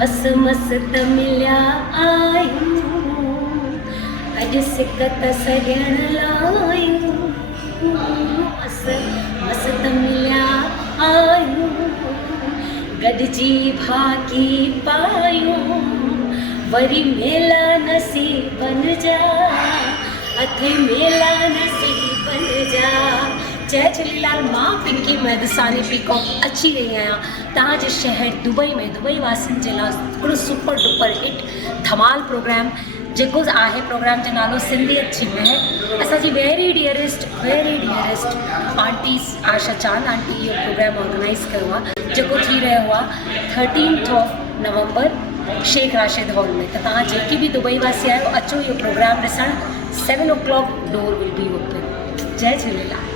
मस मस्त मिलिया आहियूं, अॼु सिक त सॼण लायूं। मस मस्त मिलिया आहियूं, गॾिजी भागी पायूं, वरी मेला नसीबनि जा, अथे मेला नसीबनि जा। जय झूलेलाल, मां पिंकी मेदसानी पीकॉक अची रही आहियां तव्हांजे शहर दुबई में दुबई वासियुनि जे लाइ हिकिड़ो सुपर डुपर हिट धमाल प्रोग्राम जेको आहे। प्रोग्राम जो नालो सिंधियत जी महक। असांजी वेरी डियरेस्ट आंटी आशा चांद आंटी इहो प्रोग्राम ऑर्गेनाइज़ कयो आहे, जेको थी रहियो आहे 13 नवंबर शेख राशिद हॉल में। त तव्हां जेके बि दुबई वासी आहियो, अचो इहो प्रोग्राम ॾिसणु। 7 o'clock door will be open. जय झूलेलाल।